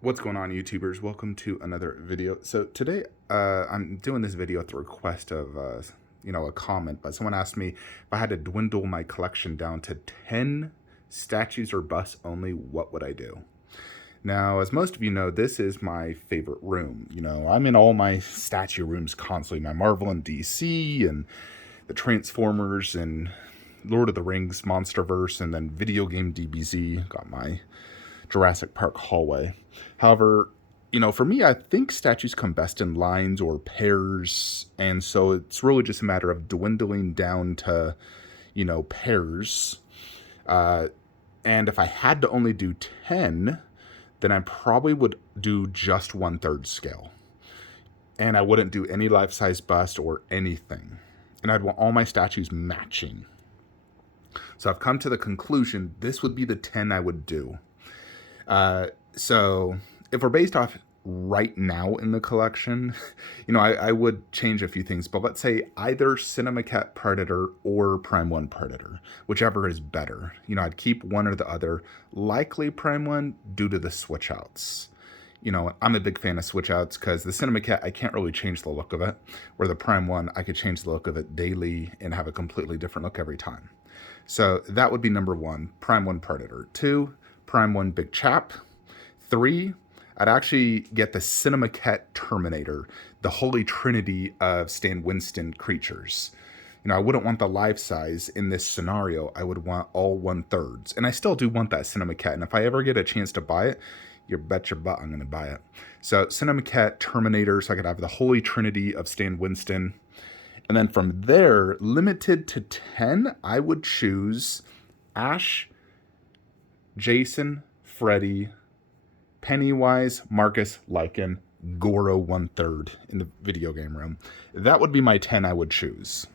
What's going on, YouTubers? Welcome to another video. So today, I'm doing this video at the request of, a comment. But someone asked me if I had to dwindle my collection down to 10 statues or busts only, what would I do? Now, as most of you know, this is my favorite room. I'm in all my statue rooms constantly. My Marvel and DC and the Transformers and Lord of the Rings Monsterverse, and then video game DBZ. Got my Jurassic Park hallway. However, for me, I think statues come best in lines or pairs, and so it's really just a matter of dwindling down to, pairs. Uh, and if I had to only do 10, then I probably would do just 1/3 scale. And I wouldn't do any life-size bust or anything. And I'd want all my statues matching. So I've come to the conclusion this would be the 10 I would do. So if we're based off right now in the collection, I would change a few things, but let's say either Cinemacat Predator or Prime 1 Predator, whichever is better. I'd keep one or the other, likely Prime 1 due to the switch outs. I'm a big fan of switch outs because the Cinemacat, I can't really change the look of it, where the Prime 1, I could change the look of it daily and have a completely different look every time. So that would be number 1, Prime 1 Predator. 2, Prime 1 Big Chap. 3, I'd actually get the Cinemacat Terminator, the holy trinity of Stan Winston creatures. I wouldn't want the life size in this scenario. I would want all 1/3. And I still do want that Cinemacat. And if I ever get a chance to buy it, you bet your butt I'm going to buy it. So Cinemacat Terminator, so I could have the holy trinity of Stan Winston. And then from there, limited to 10, I would choose Ash, Jason, Freddy, Pennywise, Marcus, Lycan, Goro 1/3 in the video game room. That would be my 10 I would choose.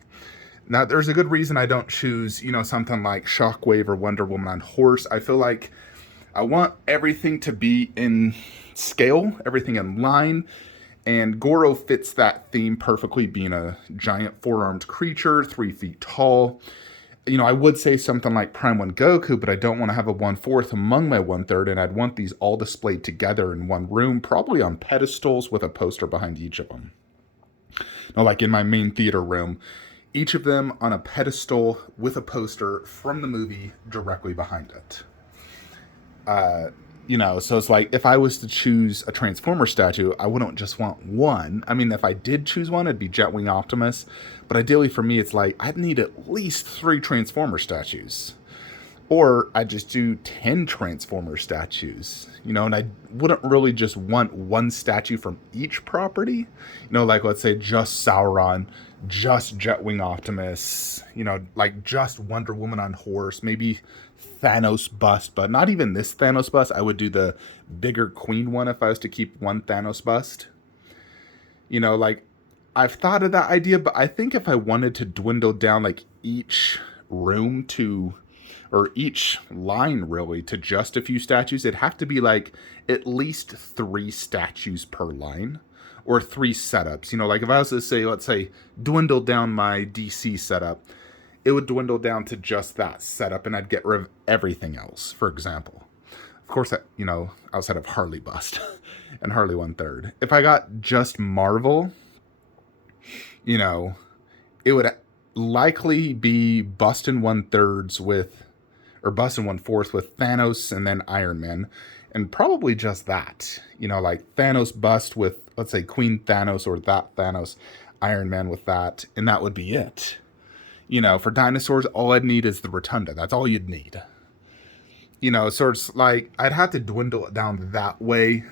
Now, there's a good reason I don't choose, something like Shockwave or Wonder Woman on horse. I feel like I want everything to be in scale, everything in line, and Goro fits that theme perfectly, being a giant 4-armed creature, 3 feet tall. I would say something like Prime 1 Goku, but I don't want to have a 1/4 among my 1/3, and I'd want these all displayed together in one room, probably on pedestals with a poster behind each of them. Like in my main theater room, each of them on a pedestal with a poster from the movie directly behind it. So it's like if I was to choose a Transformer statue, I wouldn't just want one. I mean, if I did choose one, it'd be Jetwing Optimus. But ideally for me, it's like I'd need at least 3 Transformer statues. Or I'd just do 10 Transformer statues, and I wouldn't really just want one statue from each property. Like let's say just Sauron, just Jetwing Optimus, like just Wonder Woman on horse, maybe Thanos bust, but not even this Thanos bust. I would do the bigger Queen one if I was to keep one Thanos bust. Like I've thought of that idea, but I think if I wanted to dwindle down like each room to, or each line really, to just a few statues, it'd have to be like at least 3 statues per line or 3 setups. Like if I was to say, let's say, dwindle down my DC setup, it would dwindle down to just that setup and I'd get rid of everything else, for example. Of course, outside of Harley bust and Harley 1/3. If I got just Marvel, it would likely be bust in 1/3 with, or bust in 1/4 with Thanos and then Iron Man. And probably just that, like Thanos bust with, let's say, Queen Thanos or that Thanos, Iron Man with that, and that would be it. For dinosaurs, all I'd need is the Rotunda. That's all you'd need. So it's like I'd have to dwindle it down that way.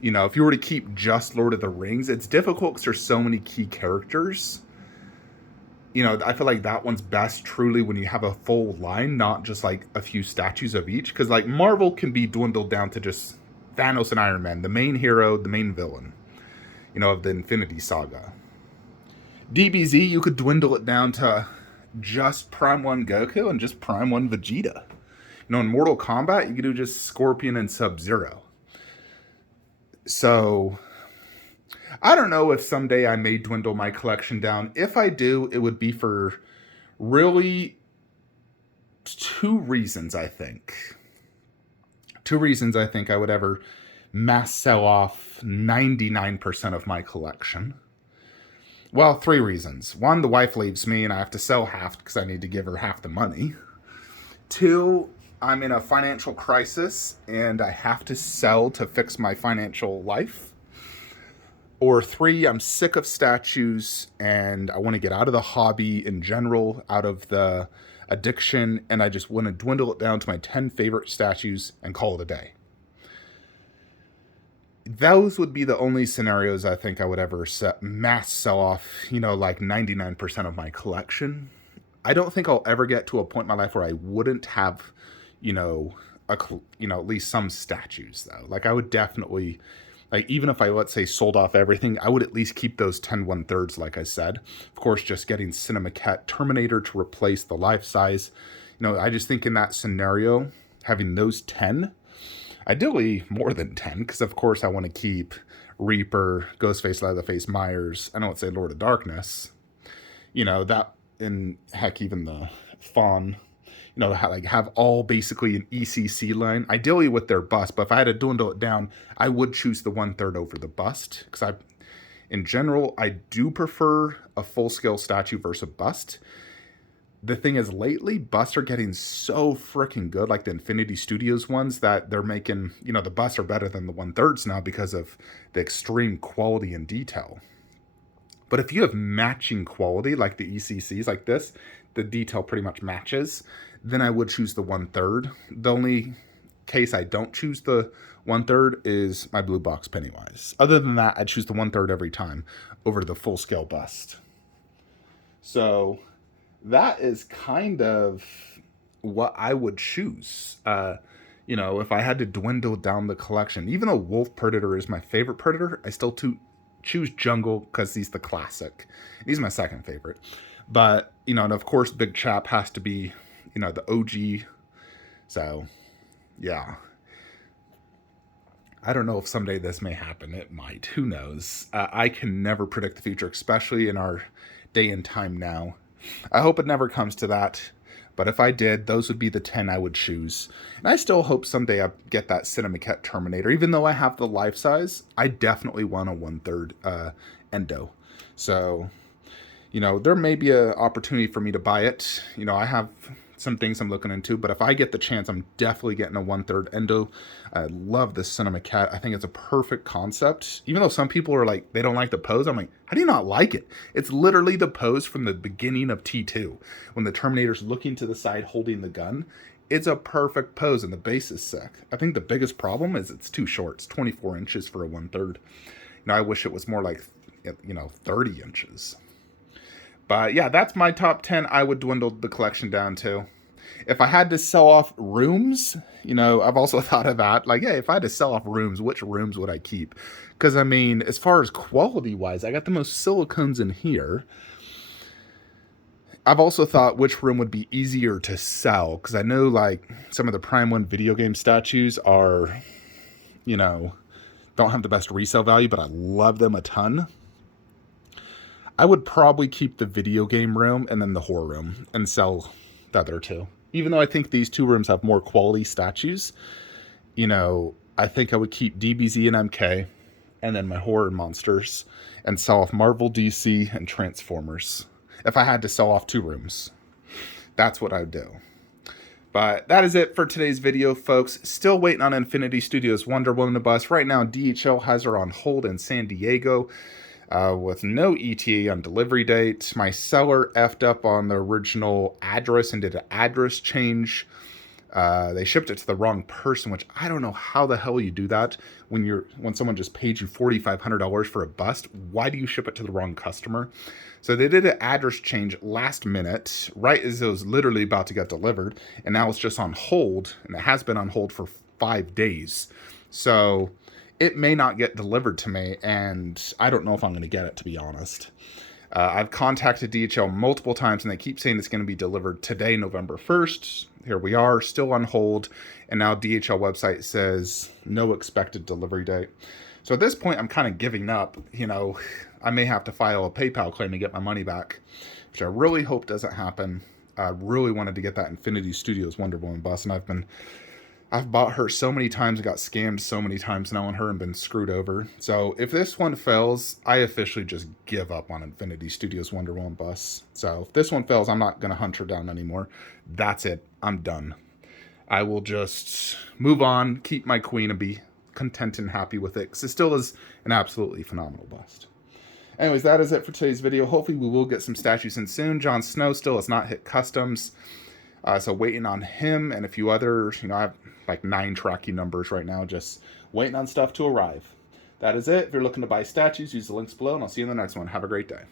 If you were to keep just Lord of the Rings, it's difficult because there's so many key characters. I feel like that one's best truly when you have a full line, not just like a few statues of each. Because like Marvel can be dwindled down to just Thanos and Iron Man, the main hero, the main villain, of the Infinity Saga. DBZ, you could dwindle it down to just Prime 1 Goku and just Prime 1 Vegeta. In Mortal Kombat, you could do just Scorpion and Sub-Zero. So I don't know if someday I may dwindle my collection down. If I do, it would be for really 2 reasons, I think. 2 reasons I think I would ever mass sell off 99% of my collection? Well, three reasons. One, the wife leaves me and I have to sell half because I need to give her half the money. Two, I'm in a financial crisis and I have to sell to fix my financial life. Or three, I'm sick of statues and I want to get out of the hobby in general, out of the addiction, and I just want to dwindle it down to my 10 favorite statues and call it a day. Those would be the only scenarios I think I would ever mass sell off, like 99% of my collection. I don't think I'll ever get to a point in my life where I wouldn't have, at least some statues though. Like I would definitely, like even if I, let's say, sold off everything, I would at least keep those 10 1/3, like I said. Of course, just getting Cinemacat Terminator to replace the life size. I just think in that scenario, having those 10, ideally more than 10, because of course I want to keep Reaper, Ghostface, Leatherface, Myers, I don't say Lord of Darkness, that, and heck, even the Fawn, have all basically an ECC line, ideally with their bust. But if I had to dwindle it down, I would choose the 1/3 over the bust, because in general, I do prefer a full-scale statue versus a bust. The thing is, lately, busts are getting so freaking good, like the Infinity Studios ones, that they're making, the busts are better than the 1/3 now because of the extreme quality and detail. But if you have matching quality, like the ECCs like this, the detail pretty much matches, then I would choose the 1/3. The only case I don't choose the 1/3 is my blue box Pennywise. Other than that, I choose the 1/3 every time over the full-scale bust. So that is kind of what I would choose. If I had to dwindle down the collection, even though Wolf Predator is my favorite Predator, I still choose Jungle because he's the classic. He's my second favorite. But, and of course, Big Chap has to be, the OG. So, yeah. I don't know if someday this may happen. It might. Who knows? I can never predict the future, especially in our day and time now. I hope it never comes to that. But if I did, those would be the 10 I would choose. And I still hope someday I get that Cinemacat Terminator. Even though I have the life size, I definitely want a 1/3 endo. So, there may be an opportunity for me to buy it. I have some things I'm looking into, but if I get the chance, I'm definitely getting a 1/3 endo. I love this Cinemacat. I think it's a perfect concept. Even though some people are like, they don't like the pose, I'm like, how do you not like it? It's literally the pose from the beginning of T2, when the Terminator's looking to the side holding the gun. It's a perfect pose, and the base is sick. I think the biggest problem is it's too short. It's 24 inches for a 1/3. I wish it was more like, 30 inches. But yeah, that's my top 10 I would dwindle the collection down to. If I had to sell off rooms, I've also thought of that. Like, hey, if I had to sell off rooms, which rooms would I keep? Because, as far as quality-wise, I got the most silicones in here. I've also thought which room would be easier to sell. Because I know, like, some of the Prime 1 video game statues are, don't have the best resale value, but I love them a ton. I would probably keep the video game room and then the horror room and sell the other two. Even though I think these two rooms have more quality statues, I think I would keep DBZ and MK and then my horror monsters and sell off Marvel, DC, and Transformers. If I had to sell off two rooms, that's what I'd do. But that is it for today's video, folks. Still waiting on Infinity Studios' Wonder Woman bust. Right now, DHL has her on hold in San Diego. With no ETA on delivery date. My seller effed up on the original address and did an address change. They shipped it to the wrong person, which I don't know how the hell you do that when someone just paid you $4,500 for a bust. Why do you ship it to the wrong customer? So they did an address change last minute, right as it was literally about to get delivered, and now it's just on hold, and it has been on hold for 5 days. So it may not get delivered to me, and I don't know if I'm going to get it, to be honest. I've contacted DHL multiple times, and they keep saying it's going to be delivered today, November 1st. Here we are, still on hold, and now DHL website says no expected delivery date. So at this point, I'm kind of giving up. I may have to file a PayPal claim to get my money back, which I really hope doesn't happen. I really wanted to get that Infinity Studios Wonder Woman bust, and I've bought her so many times and got scammed so many times now on her and been screwed over. So if this one fails, I officially just give up on Infinity Studios Wonder Woman bus. So if this one fails, I'm not going to hunt her down anymore. That's it. I'm done. I will just move on, keep my queen, and be content and happy with it, because it still is an absolutely phenomenal bust. Anyways, that is it for today's video. Hopefully we will get some statues in soon. Jon Snow still has not hit customs. So waiting on him and a few others. I have like 9 tracking numbers right now, just waiting on stuff to arrive. That is it. If you're looking to buy statues, use the links below, and I'll see you in the next one. Have a great day.